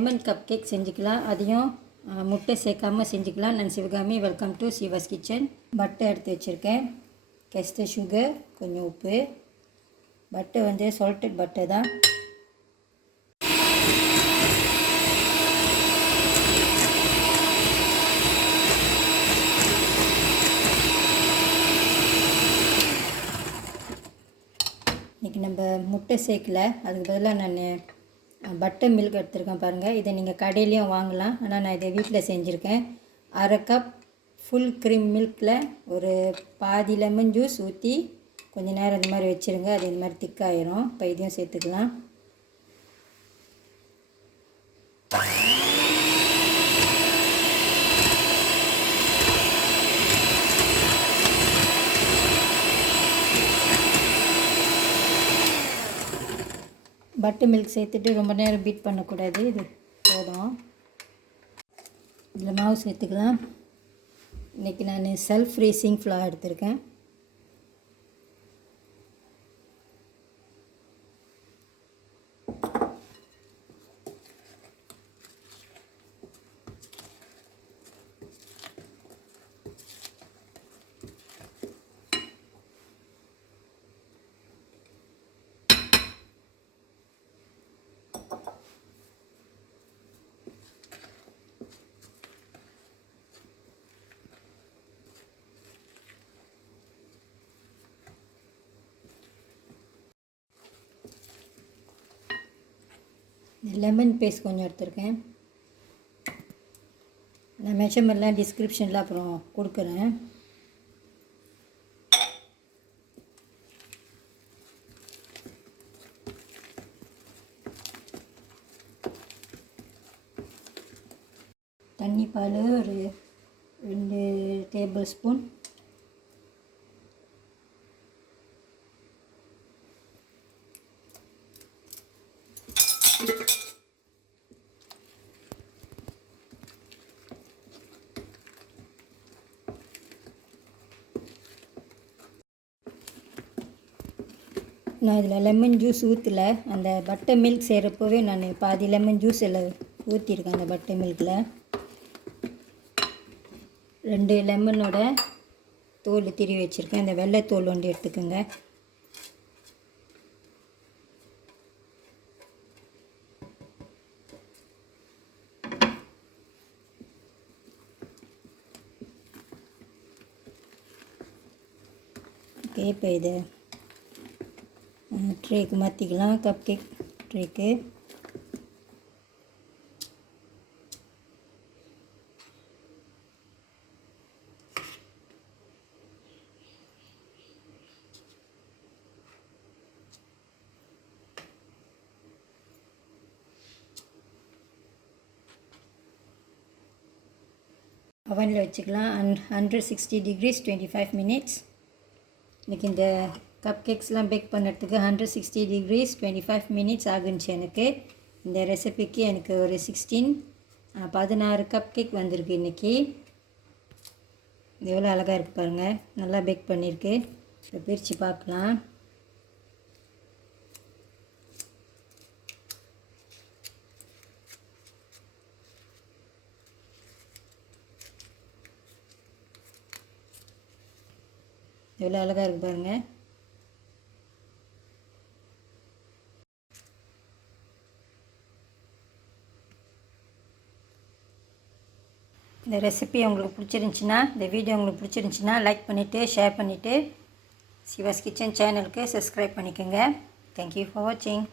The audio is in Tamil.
லெமன் கப் கேக் செஞ்சுக்கலாம். அதையும் முட்டை சேர்க்காமல் செஞ்சுக்கலாம். நான் Sivakami, welcome to Siva's kitchen. பட்டை எடுத்து வச்சுருக்கேன், கெஸ்டர் சுகர், கொஞ்சம் உப்பு. பட்டை வந்து சால்டட் பட்டை தான். இன்றைக்கி நம்ம முட்டை சேர்க்கல, அதுக்கு பதிலாக நான் பட்டர் மில்க் எடுத்துருக்கேன் பாருங்கள். இதை நீங்கள் கடையிலையும் வாங்கலாம், ஆனால் நான் இதை வீட்டில் செஞ்சுருக்கேன். அரை கப் ஃபுல் க்ரீம் மில்கில் ஒரு பாதி லெமன் ஜூஸ் ஊற்றி கொஞ்சம் நேரம் இந்த மாதிரி வச்சுருங்க. அது இந்த மாதிரி திக்காயிரும். இப்போ இதையும் சேர்த்துக்கலாம். பட்டர் மில்க் சேர்த்துட்டு ரொம்ப நேரம் பீட் பண்ணக்கூடாது, இது போதும். இதில் மாவு சேர்த்துக்கலாம். இன்றைக்கி நான் செல்ஃப் ரீசிங் ஃப்ளார் எடுத்திருக்கேன். லெமன் பேஸ்ட் கொஞ்சம் எடுத்துருக்கேன். நான் மெஷர்மெண்ட்லாம் டிஸ்கிரிப்ஷனில் அப்புறம் கொடுக்குறேன். தண்ணி பால் ஒரு 2 டேபிள் ஸ்பூன். நான் இதில் லெமன் ஜூஸ் ஊற்றல, அந்த பட்டர் மில்க் செய்கிறப்போவே நான் பாதி லெமன் ஜூஸ் எல்லாம் ஊற்றிருக்கேன். அந்த பட்டர் மில்கில் 2 லெமனோட தோல் திரி வச்சுருக்கேன். இந்த வெள்ளை தோல் ஒன்று எடுத்துக்கோங்க. ஓகே, இப்போ இது ட்ரேக்கு மாற்றிக்கலாம். கப் கேக் ட்ரேக்கு. அவனில் வச்சுக்கலாம். 160 degrees 25 minutes. இன்றைக்கி இந்த கப் கேக்ஸ்லாம் பேக் பண்ணுறதுக்கு 160 degrees 25 minutes ஆகுச்சு எனக்கு. இந்த ரெசிபிக்கு எனக்கு ஒரு 16 கப் கேக் வந்திருக்கு இன்றைக்கி. இது எவ்வளோ அழகாக இருக்குது பாருங்கள், நல்லா பேக் பண்ணியிருக்கு. இப்போ பிரித்து பார்க்கலாம். எவ்வளோ அழகாக இருக்குது பாருங்கள். இந்த ரெசிபி உங்களுக்கு பிடிச்சிருந்துச்சின்னா, இந்த வீடியோ உங்களுக்கு பிடிச்சிருந்துச்சின்னா லைக் பண்ணிவிட்டு ஷேர் பண்ணிவிட்டு சிவாஸ் கிச்சன் சேனலுக்கு சப்ஸ்கிரைப் பண்ணிக்கோங்க. தேங்க்யூ ஃபார் வாட்சிங்.